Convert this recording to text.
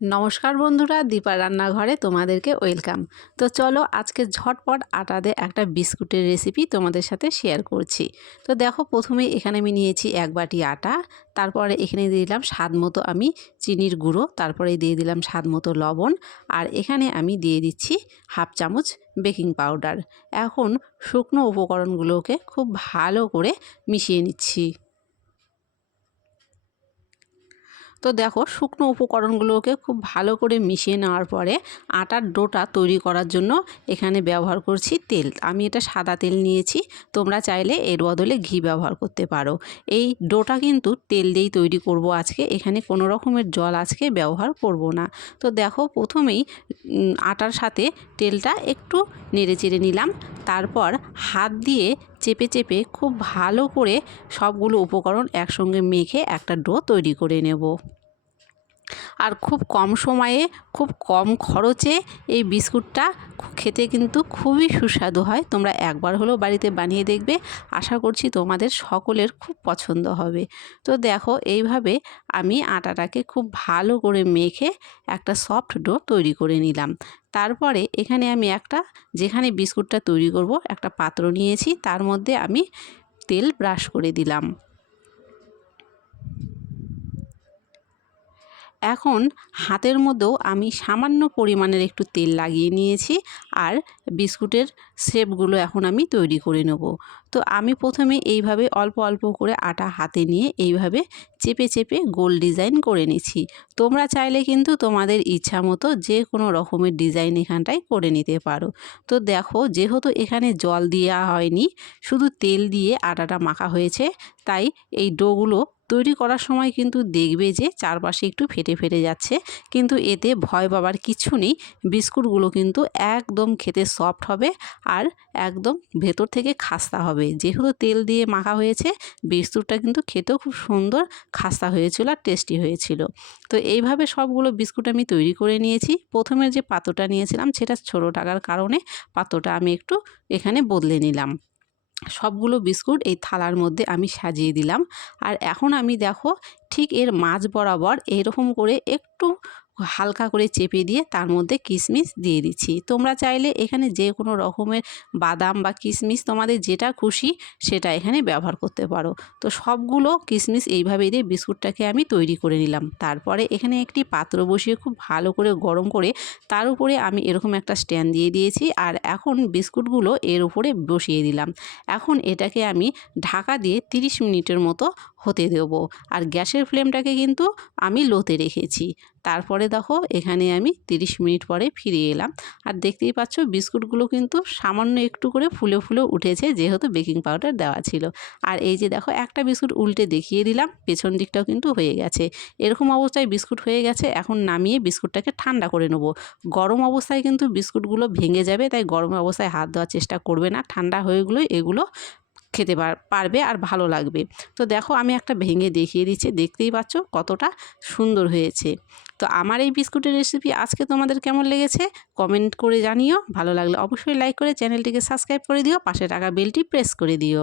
নমস্কার বন্ধুরা, দীপার রান্নাঘরে তোমাদেরকে ওয়েলকাম। তো চলো আজকে ঝটপট আটা দিয়ে একটা বিস্কুটের রেসিপি তোমাদের সাথে শেয়ার করছি। তো দেখো, প্রথমে এখানে আমি নিয়েছি 1 বাটি আটা, তারপরে এখানে দিয়ে দিলাম স্বাদ মতো আমি চিনির গুঁড়ো, তারপরে দিয়ে দিলাম স্বাদ মতো লবণ, আর এখানে আমি দিয়ে দিচ্ছি হাফ চামচ বেকিং পাউডার। এখন শুকনো উপকরণগুলোকে খুব ভালো করে মিশিয়ে নিচ্ছি। তো দেখো, শুকনো উপকরণগুলোকে খুব ভালো করে মিশিয়ে নেওয়ার পরে আটার ডোটা তৈরি করার জন্য এখানে ব্যবহার করছি তেল। আমি এটা সাদা তেল নিয়েছি, তোমরা চাইলে এর বদলে ঘি ব্যবহার করতে পারো। এই ডোটা কিন্তু তেল দিয়েই তৈরি করব আজকে, এখানে কোনো রকমের জল আজকে ব্যবহার করব না। তো দেখো, প্রথমেই আটার সাথে তেলটা একটু নেড়ে চেড়ে নিলাম, তারপর হাত দিয়ে চেপে চেপে খুব ভালো করে সবগুলো উপকরণ একসঙ্গে মেখে একটা ডো তৈরি করে নেব। আর খুব কম সময়ে খুব কম খরচে এই বিস্কুটটা খেতে কিন্তু খুবই সুস্বাদু হয়। তোমরা একবার হলেও বাড়িতে বানিয়ে দেখবে, আশা করছি তোমাদের সকলের খুব পছন্দ হবে। তো দেখো, এইভাবে আমি আটাটাকে খুব ভালো করে মেখে একটা সফট ডো তৈরি করে নিলাম। তারপরে এখানে আমি যেখানে বিস্কুটটা তৈরি করব একটা পাত্র নিয়েছি, তার মধ্যে আমি তেল ব্রাশ করে দিলাম। এখন হাতের মধ্যেও আমি সামান্য পরিমাণের একটু তেল লাগিয়ে নিয়েছি, আর বিস্কুটের শেপগুলো এখন আমি তৈরি করে নেব। তো আমি প্রথমে এইভাবে অল্প অল্প করে আটা হাতে নিয়ে এইভাবে চেপে চেপে গোল ডিজাইন করে নিচ্ছি। তোমরা চাইলে কিন্তু তোমাদের ইচ্ছা মতো যে কোনো রকমের ডিজাইন এখানটায় করে নিতে পারো। তো দেখো, যেহেতু এখানে জল দেওয়া হয়নি, শুধু তেল দিয়ে আটাটা মাখা হয়েছে, তাই এই ডোগুলো তৈরি করার সময় কিন্তু দেখবে যে চারপাশে একটু ফেটে ফেটে যাচ্ছে, কিন্তু এতে ভয় পাবার কিছু নেই। বিস্কুটগুলো কিন্তু একদম খেতে সফট হবে আর একদম ভেতর থেকে খাস্তা হবে। যেহেতু তেল দিয়ে মাখা হয়েছে, বিস্কুটটা কিন্তু খেতেও খুব সুন্দর খাস্তা হয়েছিল আর টেস্টি হয়েছিল। তো এইভাবে সবগুলো বিস্কুট আমি তৈরি করে নিয়েছি। প্রথমে যে পাত্রটা নিয়েছিলাম সেটা ছোটো টাকার কারণে পাত্রটা আমি একটু এখানে বদলে নিলাম। সবগুলো বিস্কুট এই থালার মধ্যে আমি সাজিয়ে দিলাম। আর এখন আমি দেখো, ঠিক এর মাঝ বরাবর এরকম করে একটু হালকা করে চেপে দিয়ে তার মধ্যে কিশমিশ দিয়ে দিচ্ছি। তোমরা চাইলে এখানে যে কোনো রকমের বাদাম বা কিশমিশ তোমাদের যেটা খুশি সেটা এখানে ব্যবহার করতে পারো। তো সবগুলো কিশমিশ এইভাবে দিয়ে বিস্কুটটাকে আমি তৈরি করে নিলাম। তারপরে এখানে একটি পাত্র বসিয়ে খুব ভালো করে গরম করে তার উপরে আমি এরকম একটা স্ট্যান্ড দিয়ে দিয়েছি, আর এখন বিস্কুটগুলো এর উপরে বসিয়ে দিলাম। এখন এটাকে আমি ঢাকা দিয়ে 30 মিনিটের মতো হতে দেব, আর গ্যাসের ফ্লেমটাকে কিন্তু আমি লোতে রেখেছি। তারপরে দেখো, এখানে আমি 30 মিনিট পরে ফিরে এলাম, আর দেখতেই পাচ্ছ বিস্কুটগুলো কিন্তু সামান্য একটু করে ফুলে ফুলে উঠেছে, যেহেতু বেকিং পাউডার দেওয়া ছিল। আর এই যে দেখো, একটা বিস্কুট উল্টে দেখিয়ে দিলাম, পেছন দিকটাও কিন্তু হয়ে গেছে। এরকম অবস্থায় বিস্কুট হয়ে গেছে। এখন নামিয়ে বিস্কুটটাকে ঠান্ডা করে নেব। গরম অবস্থায় কিন্তু বিস্কুটগুলো ভেঙে যাবে, তাই গরম অবস্থায় হাত দেওয়ার চেষ্টা করবে না। ঠান্ডা হয়ে গেলে এগুলো খেতে পারবে আর ভালো লাগবে। তো দেখো, আমি একটা ভেঙে দেখিয়ে দিচ্ছি, দেখতেই পাচ্ছ কতটা সুন্দর হয়েছে। তো আমার এই বিস্কুটের রেসিপি আজকে তোমাদের কেমন লেগেছে কমেন্ট করে জানিও। ভালো লাগলে অবশ্যই লাইক করে চ্যানেলটিকে সাবস্ক্রাইব করে দিও, পাশে থাকা বেলটি প্রেস করে দিও।